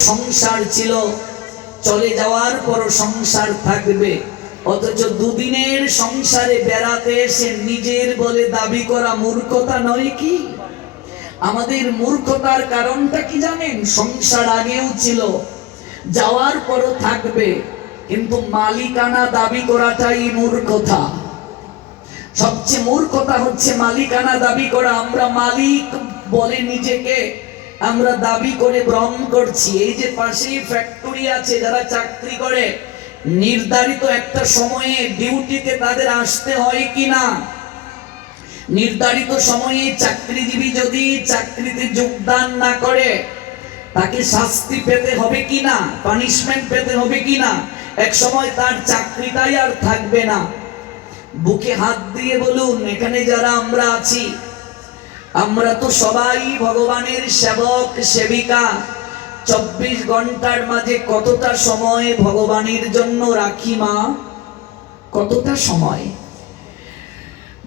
সংসার ছিল, চলে যাওয়ার পর সংসার থাকবে। অথচ দুদিনের সংসারে বেড়াতে এসে নিজের বলে দাবি করা মূর্খতা নয় কি? আমাদের মূর্খতার কারণটা কি জানেন? সংসার আগেও ছিল, যাওয়ার পরও থাকবে, কিন্তু মালিকানা দাবি করাটাই মূর্খতা। সবচেয়ে মূর্খতা হচ্ছে মালিকানা দাবি করা। আমরা মালিক বলে নিজেকে আমরা দাবি করে ভ্রম করছি। এই যে পাশেই ফ্যাক্টরি আছে, যারা চাকরি করে, নির্ধারিত একটা সময়ে ডিউটিতে তাদের আসতে হয় কি না নির্ধারিত সময়ে চাকরিজীবী যদি চাকরিতে যোগদান না করে, তাকে শাস্তি পেতে হবে কি না পানিশমেন্ট পেতে হবে কি না এক সময় তার চাকরিটাই আর থাকবে না। বুকে হাত দিয়ে বলুন, এখানে যারা আমরা আছি আমরা তো সবাই ভগবানের সেবক, সেবিকা। চব্বিশ ঘণ্টার মাঝে কতটা সময় ভগবানের জন্য রাখি মা? কতটা সময়?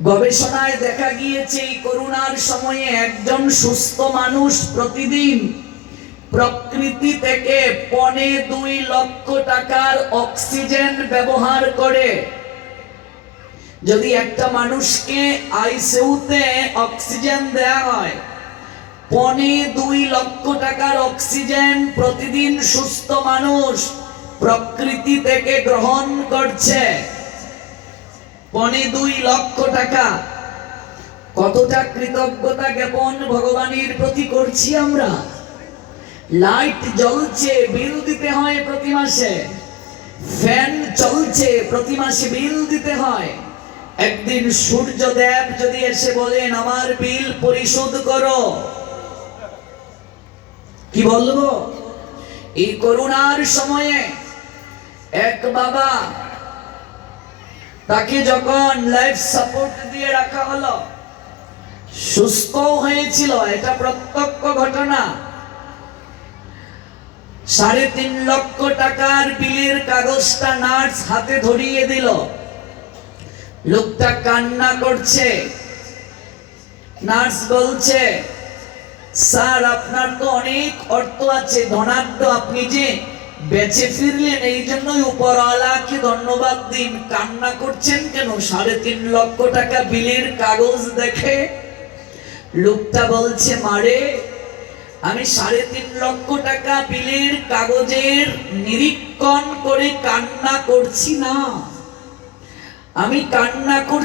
গবেষণায় দেখা গিয়েছে, এই করোনার সময়ে একজন সুস্থ মানুষ প্রতিদিন প্রকৃতি থেকে পনে দুই লক্ষ টাকার অক্সিজেন ব্যবহার করে। যদি একটা মানুষকে আইসিউতে অক্সিজেন দেয়া হয়, পনে দুই লক্ষ টাকার অক্সিজেন প্রতিদিন সুস্থ মানুষ প্রকৃতি থেকে গ্রহণ করছে। পনে দুই লক্ষ টাকা। কতটা কৃতজ্ঞতা জ্ঞাপন ভগবানের প্রতি করছি আমরা? লাইট জ্বলছে, বিল দিতে হয় প্রতি মাসে। ফ্যান চলছে, প্রতি মাসে বিল দিতে হয়। একদিন সূর্যদেব যদি এসে বলেন, আমার বিল পরিশোধ করো। কি বলব এই করোনার সময়ে এক বাবা তাকে যখন লাইফ সাপোর্ট দিয়ে রাখা হলো, সুস্থ হয়েছিল, এটা প্রত্যক্ষ ঘটনা। সাড়ে তিন লক্ষ টাকার বিলের কাগজটা নার্স হাতে ধরিয়ে দিল। লোকটা কান্না করছে, নার্স বলছে, স্যার, আপনার তো অনেক অর্থ আছে, ধনাঢ্য, আপনি যে বেঁচে ফিরলেন, এই জন্যই উপরওয়ালাকে ধন্যবাদ দিন। কান্না করছেন কেন? সাড়ে তিন লক্ষ টাকা বিলের কাগজ দেখে লোকটা বলছে, মারে, আমি সাড়ে তিন লক্ষ টাকা বিলের কাগজের নিরীক্ষণ করে কান্না করছি না। আমি কান্না করছি